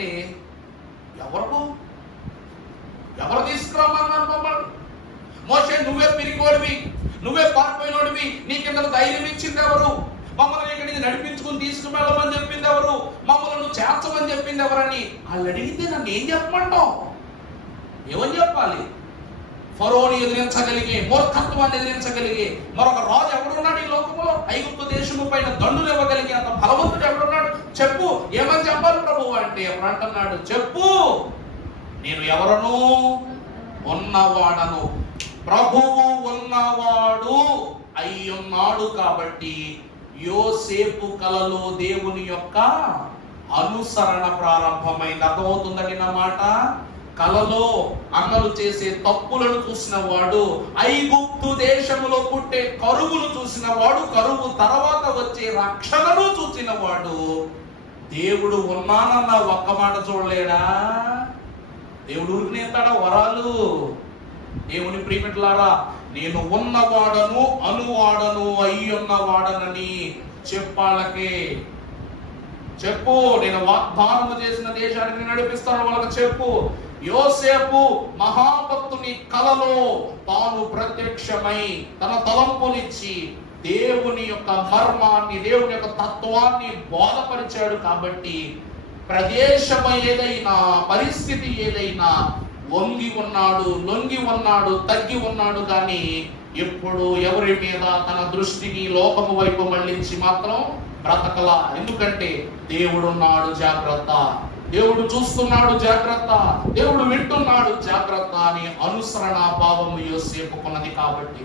అంటే ఎవరు తీసుకురమ్మన్నారు మమ్మల్ని? మోషే, నువ్వే పిరికోడివి, నువ్వే పారిపోయినోడివి, నీకింత ధైర్యం ఇచ్చింది ఎవరు? మమ్మల్ని ఇక్కడి నుంచి నడిపించుకుని తీసుకువెళ్ళమని చెప్పింది ఎవరు? మమ్మల్ని చేర్చమని చెప్పింది ఎవరని వాళ్ళు అడిగితే నన్ను ఏం చెప్పమంటావు? ఏమని చెప్పాలి? ఫరోని ఎదిరించగలిగే, మూర్ఖత్వాన్ని ఎదిరించగలిగే మరొక రాజు ఎవడున్నాడు ఈ లోకంలో? ఐగుప్తు దేశము పైన దండులు ఇవ్వగలిగే అంత బలవంతుడు ఎవడున్నాడు? చెప్పు, ఏమని చెప్పాలి ప్రభువు అంటే ఎవరు అంటున్నాడు? చెప్పు, నేను ఎవరను? ఉన్నవాడను. ప్రభువు ఉన్నవాడు అయ్యున్నాడు కాబట్టి యోసేపు కలలో దేవుని యొక్క అనుసరణ ప్రారంభమైంది. అర్థమవుతుందండి నా మాట? కలలో అన్నలు చేసే తప్పులను చూసిన వాడు, ఐగుప్తు దేశములో పుట్టే కరువును చూసిన వాడు, కరువు తర్వాత వచ్చే రక్షణను చూసిన వాడు, దేవుడు ఉన్నానన్న ఒక్క మాట చూడలేడా? దేవుడు ఊరికినేస్తాడా వరాలు? దేవుని ప్రియమిట్లారా, నేను ఉన్నవాడను, అనువాడను, అయ్యున్నవాడనని చెప్పాలకే చెప్పు. నేను వాగ్దానము చేసిన దేశానికి నడిపిస్తాను వాళ్ళకి చెప్పు. యోసేపు మహాభక్తుని కలలో తాను ప్రత్యక్షమై తన తలంపునిచ్చి దేవుని యొక్క మర్మాన్ని, దేవుని యొక్క తత్వాన్ని బోధపరిచాడు. కాబట్టి ప్రదేశం ఏదైనా, పరిస్థితి ఏదైనా వంగి ఉన్నాడు, లొంగి ఉన్నాడు, తగ్గి ఉన్నాడు, కానీ ఎప్పుడు ఎవరి మీద తన దృష్టిని లోకము వైపు మళ్ళించి మాత్రం బ్రతకలా. ఎందుకంటే దేవుడున్నాడు, జాగ్రత్త, దేవుడు చూస్తున్నాడు, జాగ్రత్త, దేవుడు వింటున్నాడు, జాగ్రత్త అని అనుసరణ భావము యోసేపుకున్నది. కాబట్టి